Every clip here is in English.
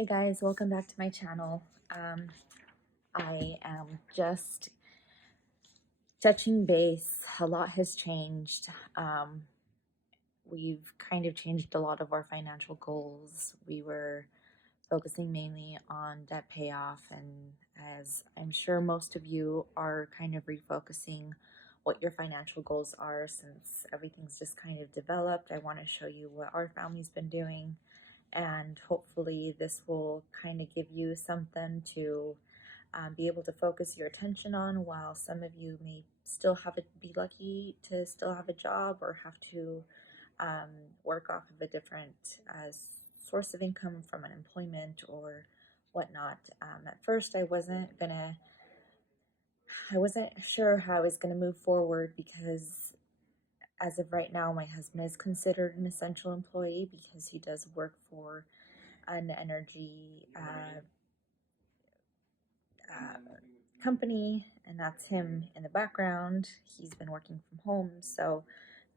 Hey guys, welcome back to my channel. I am just touching base. A lot has changed. We've kind of changed a lot of our financial goals. We were focusing mainly on debt payoff, and as I'm sure most of you are kind of refocusing what your financial goals are since everything's just kind of developed, I want to show you what our family's been doing, and hopefully this will kind of give you something to be able to focus your attention on, while some of you may still be lucky to still have a job or have to work off of a different source of income from unemployment or whatnot. At first I wasn't sure how I was gonna move forward, because as of right now my husband is considered an essential employee because he does work for an energy company, and that's him in the background. He's been working from home, so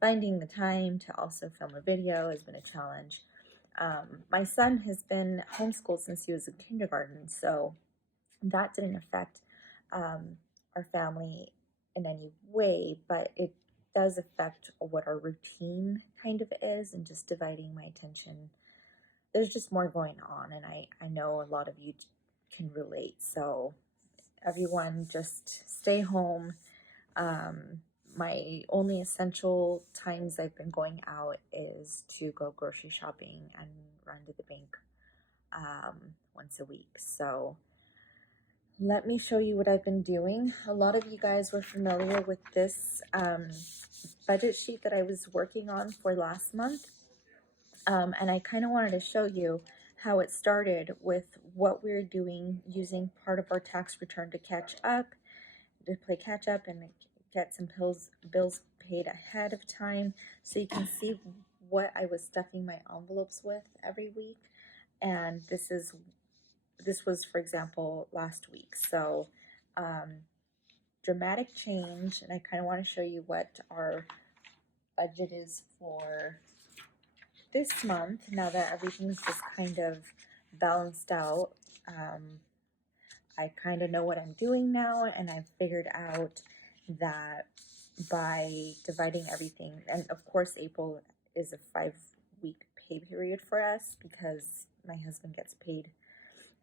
finding the time to also film a video has been a challenge. My son has been homeschooled since he was in kindergarten, so that didn't affect our family in any way, but it does affect what our routine kind of is, and just dividing my attention. There's just more going on, and I know a lot of you can relate. So everyone just stay home. My only essential times I've been going out is to go grocery shopping and run to the bank once a week. So let me show you what I've been doing. A lot of you guys were familiar with this budget sheet that I was working on for last month. And I kind of wanted to show you how it started with what we're doing, using part of our tax return to play catch up and get some bills paid ahead of time, so you can see what I was stuffing my envelopes with every week. And this was, for example, last week. So dramatic change, and I kind of want to show you what our budget is for this month, now that everything's just kind of balanced out. I kind of know what I'm doing now, and I've figured out that by dividing everything, and of course April is a 5-week pay period for us because my husband gets paid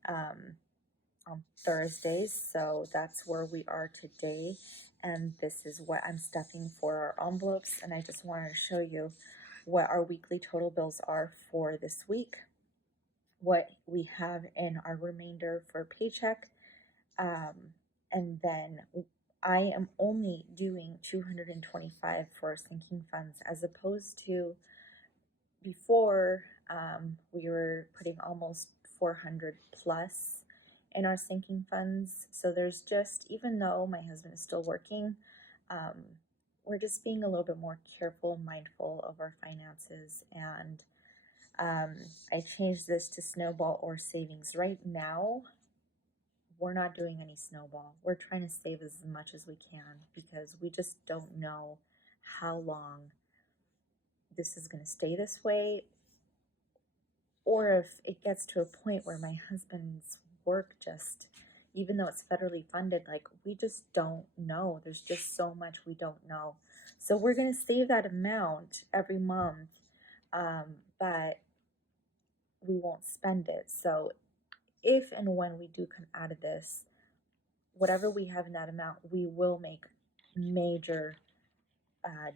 on Thursdays, so that's where we are today. And this is what I'm stuffing for our envelopes, and I just wanted to show you what our weekly total bills are for this week, what we have in our remainder for paycheck, and then I am only doing $225 for sinking funds, as opposed to before we were putting almost 400 plus in our sinking funds. So there's just, even though my husband is still working, we're just being a little bit more careful and mindful of our finances. And I changed this to snowball or savings. Right now, we're not doing any snowball. We're trying to save as much as we can, because we just don't know how long this is going to stay this way, or if it gets to a point where my husband's work just, even though it's federally funded, like, we just don't know. There's just so much we don't know. So we're going to save that amount every month, but we won't spend it. So if and when we do come out of this, whatever we have in that amount, we will make major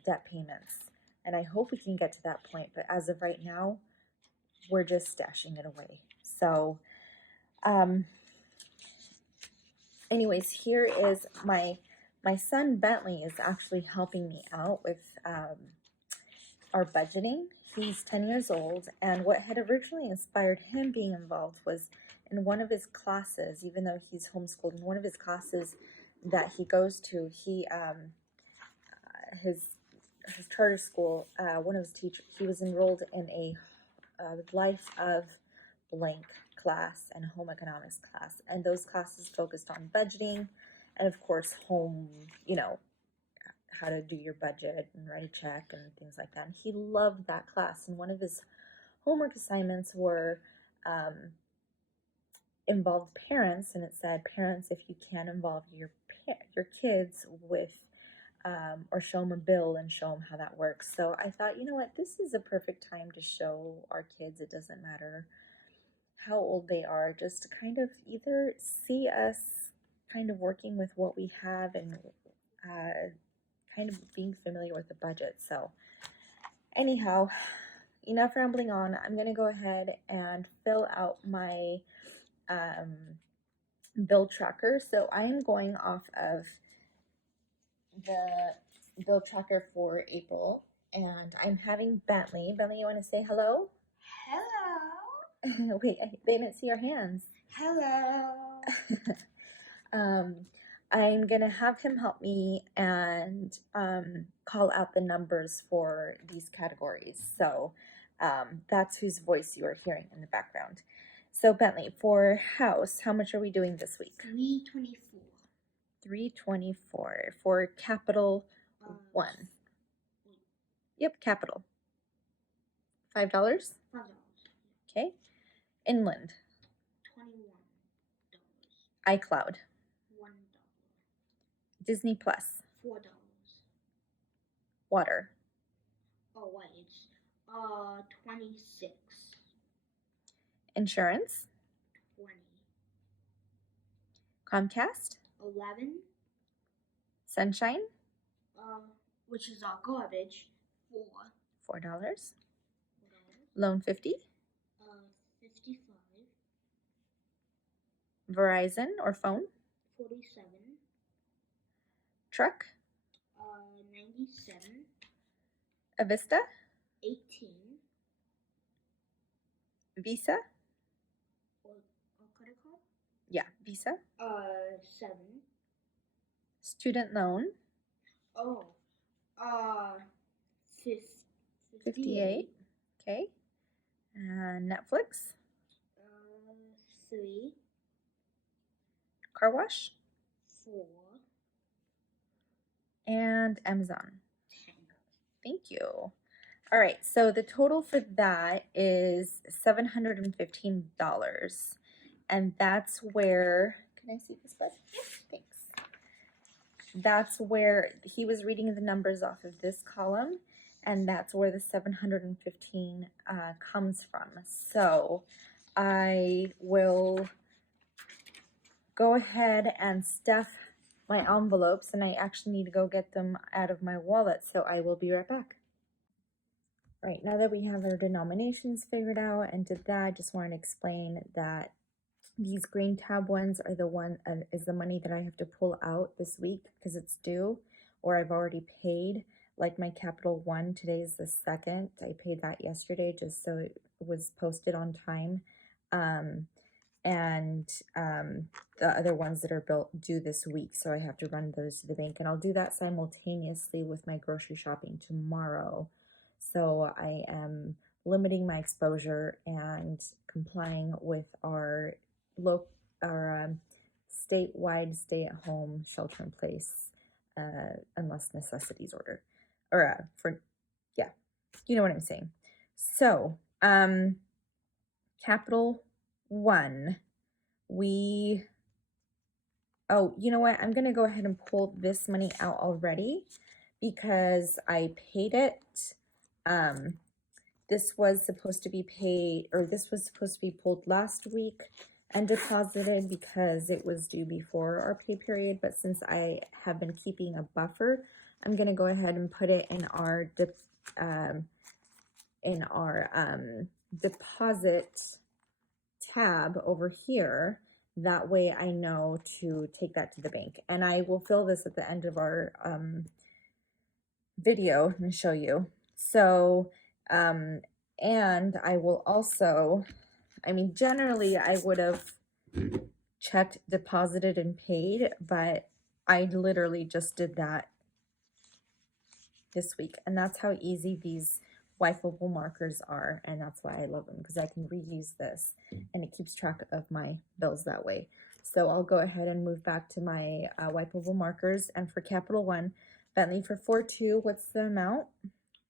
debt payments. And I hope we can get to that point. But as of right now, we're just stashing it away. So anyways, here is my son Bentley is actually helping me out with our budgeting. He's 10 years old, and what had originally inspired him being involved was in one of his classes. Even though he's homeschooled, in one of his classes that he goes to, his charter school, one of his teachers, he was enrolled in a life of blank class and home economics class, and those classes focused on budgeting and, of course, home, how to do your budget and write a check and things like that. And he loved that class, and one of his homework assignments were involved parents, and it said, parents, if you can involve your kids with, or show them a bill and show them how that works. So I thought, you know what, this is a perfect time to show our kids. It doesn't matter how old they are, just to kind of either see us kind of working with what we have and kind of being familiar with the budget. So anyhow, enough rambling on. I'm going to go ahead and fill out my bill tracker. So I am going off of the bill tracker for April, and I'm having Bentley. Bentley, you want to say hello? Hello. Wait, they didn't see your hands. Hello. I'm gonna have him help me and call out the numbers for these categories. So that's whose voice you are hearing in the background. So Bentley, for house, how much are we doing this week? $324. $324 for capital 1. Yep, capital. $5? $5. Okay. Inland. $21. iCloud. $1. Disney Plus. $4. Water. Oh wait, it's 26. Insurance. 20. Comcast. 11. Sunshine. Which is our garbage. $4. $4. Loan 50. 55. Verizon or phone. 47. Truck. 97. Avista. 18. Visa. Or credit card? Yeah, Visa. 7. Student loan. Oh. 58. Okay. And Netflix. 3. Car wash. 4. And Amazon. 10. Thank you. All right, so the total for that is $715. And that's where, can I see this, bud? Yes. Thanks. That's where he was reading the numbers off of this column, and that's where the 715 comes from. So I will go ahead and stuff my envelopes, and I actually need to go get them out of my wallet, so I will be right back. Right, now that we have our denominations figured out and did that, I just want to explain that these green tab ones are the one is the money that I have to pull out this week because it's due, or I've already paid. Like my Capital One, today is the 2nd. I paid that yesterday just so it was posted on time. The other ones that are due this week, so I have to run those to the bank, and I'll do that simultaneously with my grocery shopping tomorrow. So I am limiting my exposure and complying with our statewide stay-at-home shelter-in-place unless necessities order, or you know what I'm saying. So Capital One, you know what, I'm gonna go ahead and pull this money out already because I paid it. This was supposed to be paid, or this was supposed to be pulled last week and deposited because it was due before our pay period, but since I have been keeping a buffer, I'm gonna go ahead and put it in our deposit tab over here. That way I know to take that to the bank, and I will fill this at the end of our video and show you. So and I will also, I mean, generally I would have checked, deposited, and paid, but I literally just did that this week, and that's how easy these wipeable markers are, and that's why I love them, because I can reuse this and it keeps track of my bills that way. So I'll go ahead and move back to my wipeable markers. And for Capital One, Bentley, for 4-2, what's the amount?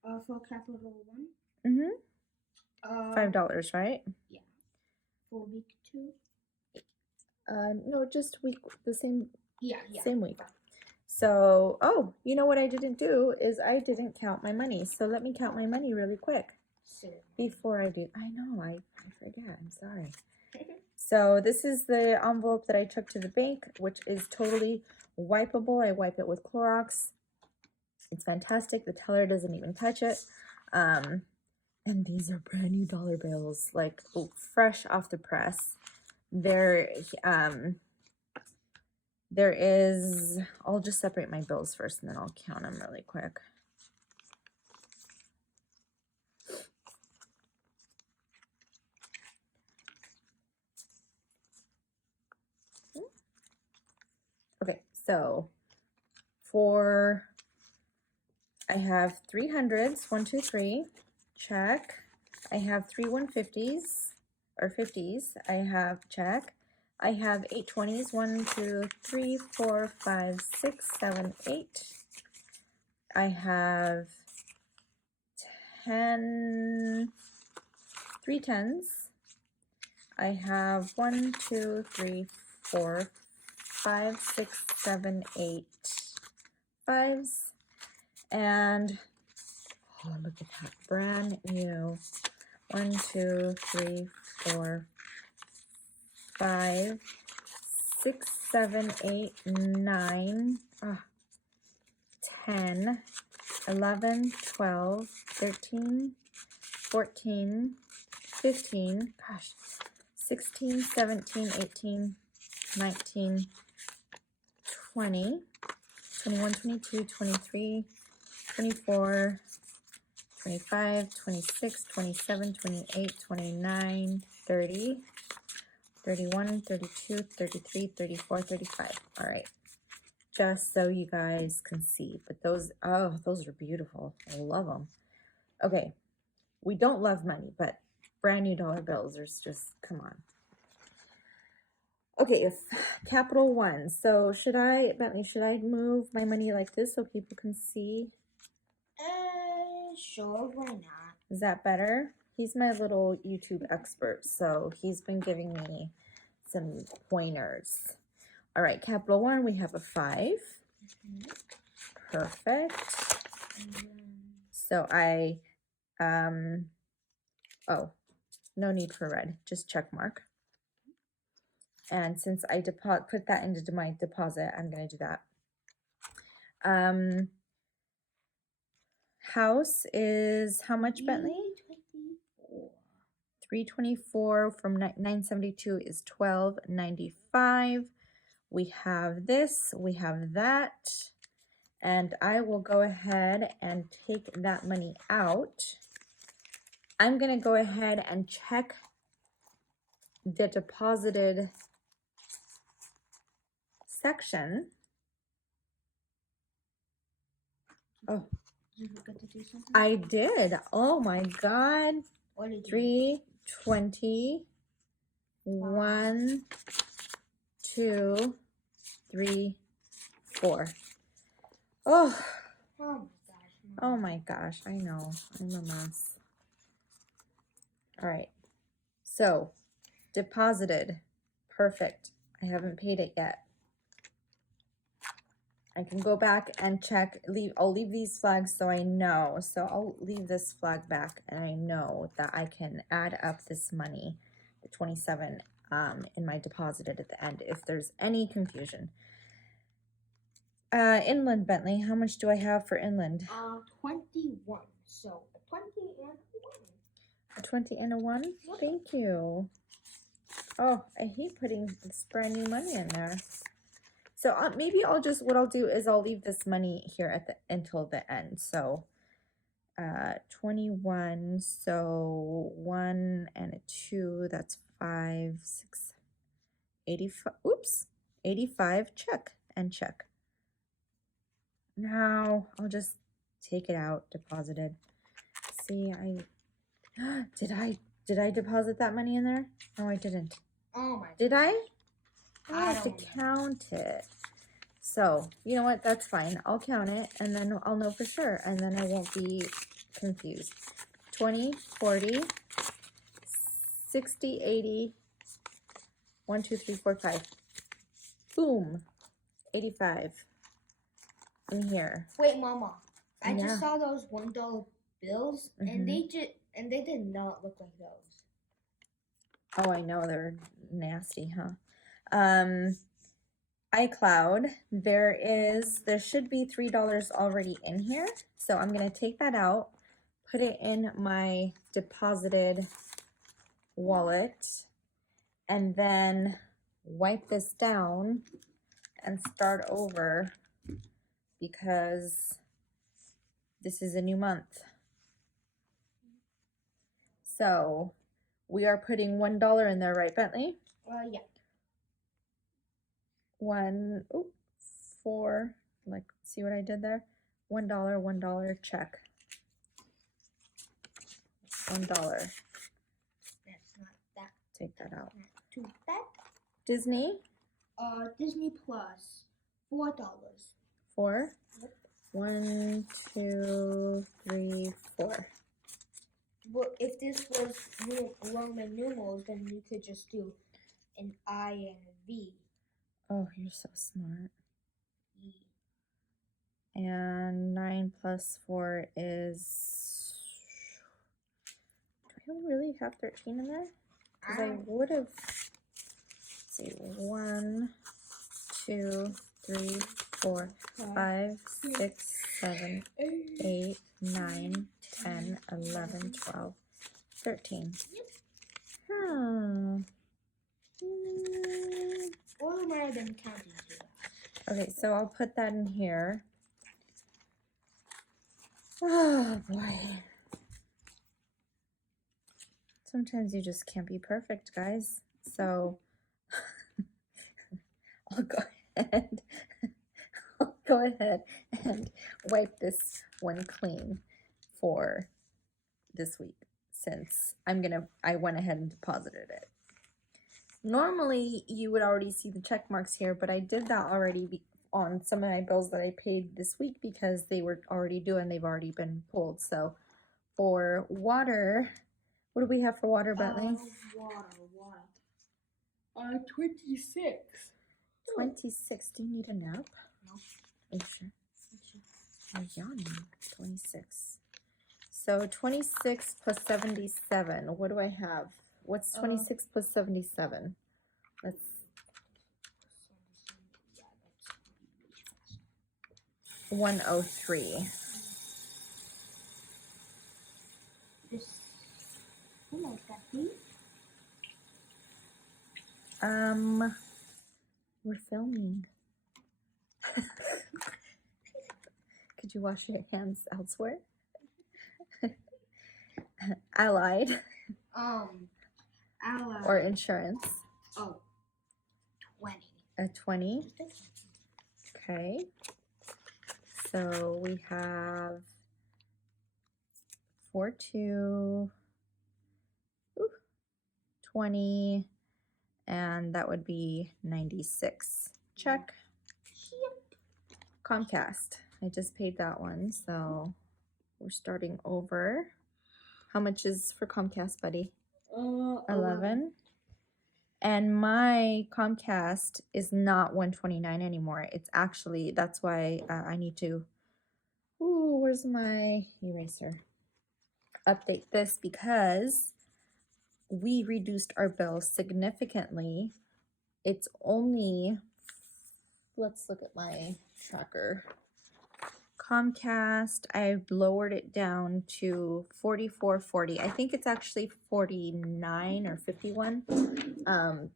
For Capital One? $5, right? Yeah. For week 2? No, just week, the same Yeah. same week. So, oh, you know what I didn't do is I didn't count my money. So let me count my money really quick before I do. I know, I forget. I'm sorry. So this is the envelope that I took to the bank, which is totally wipeable. I wipe it with Clorox. It's fantastic. The teller doesn't even touch it. And these are brand new dollar bills, like fresh off the press. There is, I'll just separate my bills first and then I'll count them really quick. Okay, so I have 300s, 1, 2, 3, check. I have 3 150s or 50s, I have check. I have 820s, 1, 2, 3, 4, 5, 6, 7, 8. I have 3 10s. I have 1, 2, 3, 4, 5, 6, 7, 8 5s. And oh, look at that, brand new. 1, 2, 3, 4, 5, 6, 7, 8, 9, 10, 11, 12, 13, 14, 15, gosh, 16, 17, 18, 19, 20, 21, 22, 23, 24, 25, 26, 27, 28, 29, 30, 31, 32, 33, 34, 35. All right. Just so you guys can see. But those, oh, those are beautiful. I love them. Okay. We don't love money, but brand new dollar bills are just, come on. Okay, Capital One. So Bentley, should I move my money like this so people can see? Sure, why not? Is that better? He's my little YouTube expert, so he's been giving me some pointers. All right, Capital One, we have a 5. Perfect. So oh, no need for red, just check mark. And since I put that into my deposit, I'm gonna do that. House is how much, Bentley? 324 from 972 is 1295. We have this, we have that, and I will go ahead and take that money out. I'm gonna go ahead and check the deposited section. Oh, Did you forget to do something? I did. Oh my God. What did you 320. 1, 2, 3, 4. Oh. Oh my gosh. I know. I'm a mess. All right. So, deposited. Perfect. I haven't paid it yet. I can go back and check. I'll leave these flags so I know. So I'll leave this flag back and I know that I can add up this money, the 27, in my deposited at the end if there's any confusion. Inland, Bentley, how much do I have for inland? 21. So a 20 and a 1. A 20 and a 1? Thank you. Oh, I hate putting this brand new money in there. So maybe what I'll do is I'll leave this money here until the end. So 21, so 1 and a 2, that's 5, 6, 85, oops, 85, check and check. Now I'll just take it out, deposited. See, did I deposit that money in there? No, I didn't. Oh my. Did I? I have to count it. So, you know what? That's fine. I'll count it, and then I'll know for sure, and then I won't be confused. 20, 40, 60, 80, 1, 2, 3, 4, 5. Boom. 85 in here. Wait, Mama. I Yeah. just saw those $1 bills, and Mhm. they did not look like those. Oh, I know, they're nasty, huh? iCloud, there should be $3 already in here. So I'm gonna take that out, put it in my deposited wallet, and then wipe this down and start over because this is a new month. So we are putting $1 in there, right, Bentley? Yeah. 1, oop, 4, like, see what I did there? $1, $1, check. $1. That's not that. Take that out. Not too bad. Disney. Disney Plus, $4. 4. Yep. 1, 2, 3, 4. Well, if this was Roman numerals, then you could just do an I and a V. Oh, you're so smart. E. And 9 plus 4 is. Do I really have 13 in there? Because I would have. See, 1, 2, 3, 4, 5, 6, 7, 8, 9, 10, 11, 12, 13. Hmm. Or we might have been counting too fast. Okay, so I'll put that in here. Oh boy. Sometimes you just can't be perfect, guys. So I'll go ahead. I'll go ahead and wipe this one clean for this week since I went ahead and deposited it. Normally you would already see the check marks here, but I did that already on some of my bills that I paid this week because they were already due and they've already been pulled. So for water, what do we have for water, Bentley? Water. 26. 26. Do you need a nap? No. Are you sure? I'm yawning. 26. So 26 plus 77. What do I have? What's 26 plus 77? Let's. 103. Who knows that thing? We're filming. Could you wash your hands elsewhere? Allied. Allied. Or insurance. Oh, 20. A 20. Okay. So we have 4, 2, 20, and that would be 96. Check. Comcast. I just paid that one, so we're starting over. How much is for Comcast, buddy? 11. And my Comcast is not $129 anymore. It's actually, that's why I need to, where's my eraser? Update this because we reduced our bill significantly. It's only, let's look at my tracker. Comcast, I lowered it down to $44.40. I think it's actually 49 or 51,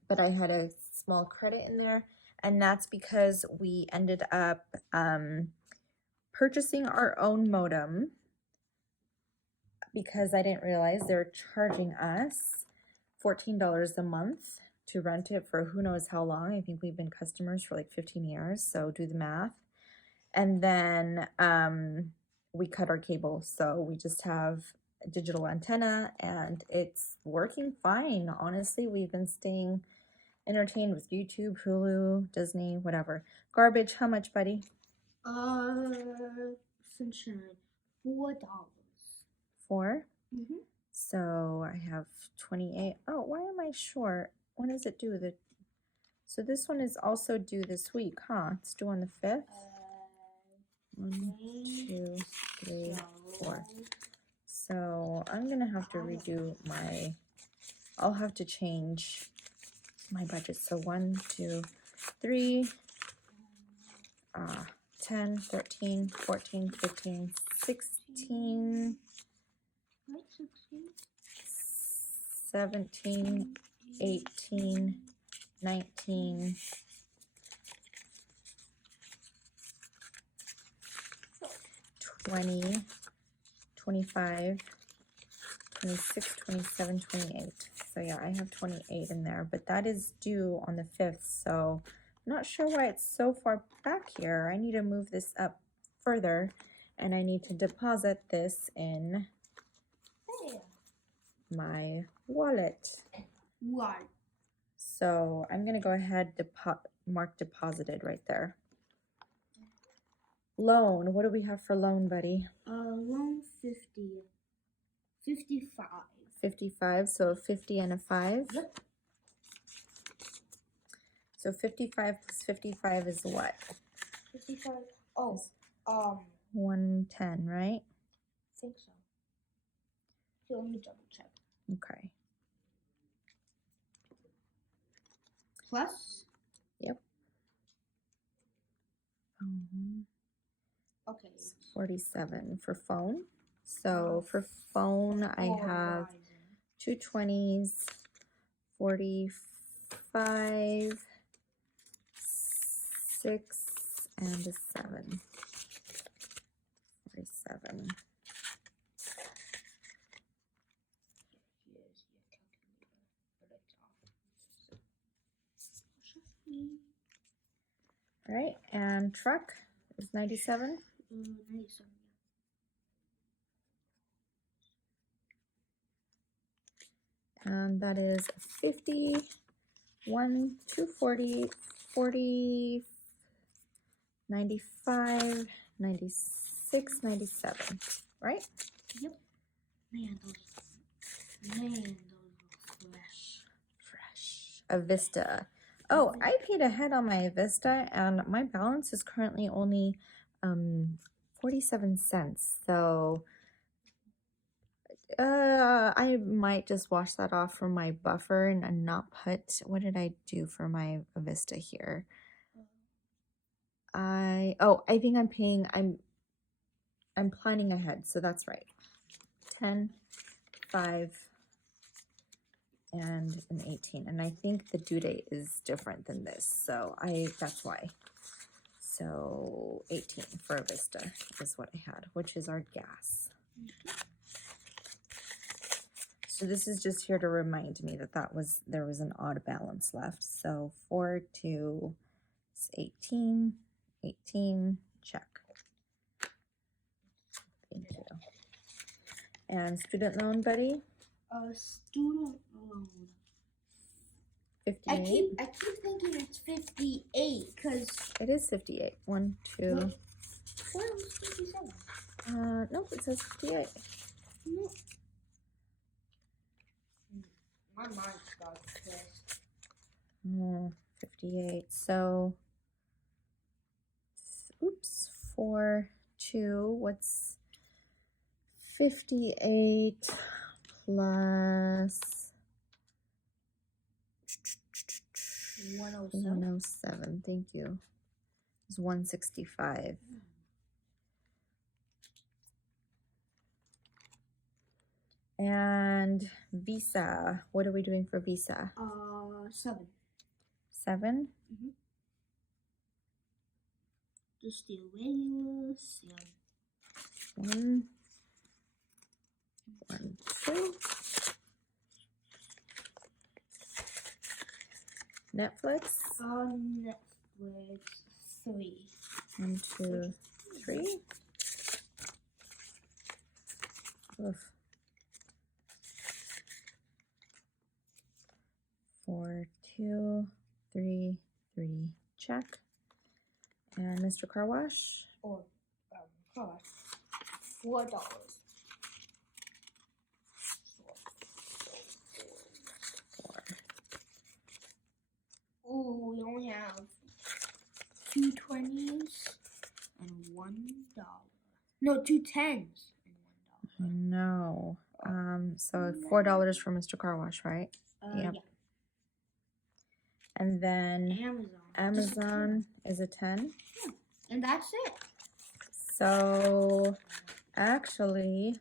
but I had a small credit in there, and that's because we ended up purchasing our own modem because I didn't realize they're charging us $14 a month to rent it for who knows how long. I think we've been customers for like 15 years, so do the math. And then we cut our cable, so we just have a digital antenna, and it's working fine. Honestly, we've been staying entertained with YouTube, Hulu, Disney, whatever. Garbage, how much, buddy? Sunshine, $4. 4? Mm-hmm. So I have 28. Oh, why am I short? When does it do? The So this one is also due this week, huh? It's due on the 5th. 1, 2, 3, 4. So I'm gonna have to redo my, I'll have to change my budget. So 1, 2, 3, 10, 13, 14, 15, 16, 17, 18, 19, 20, 25, 26, 27, 28. So yeah, I have 28 in there, but that is due on the 5th. So I'm not sure why it's so far back here. I need to move this up further, and I need to deposit this in my wallet. So I'm gonna go ahead, mark deposited right there. Loan, what do we have for loan, buddy? Loan 50. 55. 55, so a 50 and a 5? Yep. So 55 plus 55 is what? 55. Oh, 110, right? I think so. So let me double check. Okay. Plus? Yep. Okay. 47 for phone. So for phone, I have 2 20s, 45, 6, and a 7. 47. All right, and truck is 97. 97. And that is 50, 1, 240, 40, 95, 96, 97, right? Yep. Man, those are Fresh. A Vista. Oh, I paid ahead on my Vista, and my balance is currently only 47 cents. So I might just wash that off from my buffer and not put, what did I do for my Vista here? I think I'm paying, I'm planning ahead, so that's right. 10, 5, and an 18. And I think the due date is different than this, so that's why. So 18 for a Vista is what I had, which is our gas. So this is just here to remind me that there was an odd balance left. So 4, 2, 18, 18, check. Thank you. And student loan, buddy? Student loan. 58. I keep thinking it's 58 because it is 58. 1, 2. What was 57? Nope, it says 58. No. My mind's got pissed. 58. So, oops, 4, 2. What's 58 plus 107. 107? Thank you. It's 165. And Visa. What are we doing for Visa? 7. 7? Just the regular 1, 7. 2. Netflix. Netflix 3. 1, 2, 3. Oof. 4, 2, 3, 3. Check. And Mr. Car Wash. Or car. $4. Ooh, we 2 20s and $1. No, 2 10s and $1. No. So $4 for Mr. Car Wash, right? Yep. Yeah. And then Amazon. Amazon is a 10. Yeah. And that's it. So actually,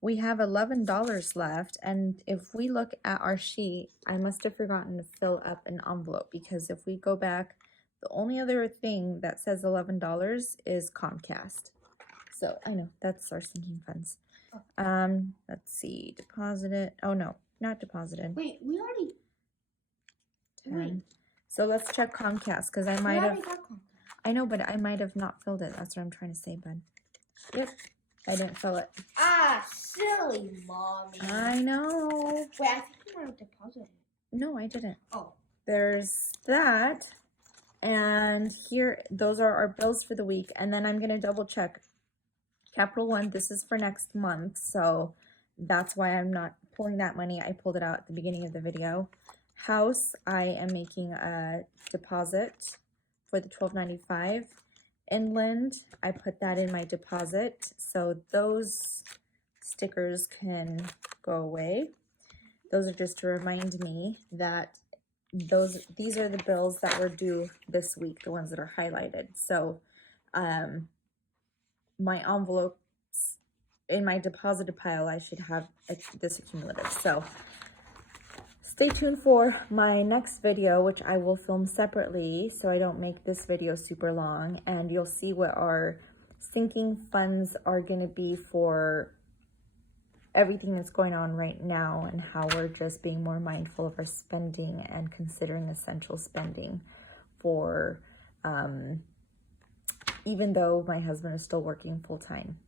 we have $11 left. And if we look at our sheet, I must have forgotten to fill up an envelope, because if we go back, the only other thing that says $11 is Comcast. So I know that's our sinking funds. Let's see, deposited. Oh no, not deposited. Wait, we already. 10. Wait. So let's check Comcast, because I We might already have. got Comcast. I know, but I might have not filled it. That's what I'm trying to say, bud. Yep, I didn't fill it. Ah, silly mommy. I know. Wait, I think you might have deposited. No, I didn't. Oh. There's that. And here, those are our bills for the week. And then I'm going to double check. Capital One, this is for next month. So that's why I'm not pulling that money. I pulled it out at the beginning of the video. House, I am making a deposit for the $12.95. Inland, I put that in my deposit. So those stickers can go away. Those are just to remind me that these are the bills that were due this week, the ones that are highlighted. So my envelopes in my deposited pile, I should have this accumulative. So stay tuned for my next video, which I will film separately so I don't make this video super long, and you'll see what our sinking funds are going to be for everything that's going on right now, and how we're just being more mindful of our spending and considering essential spending for even though my husband is still working full-time.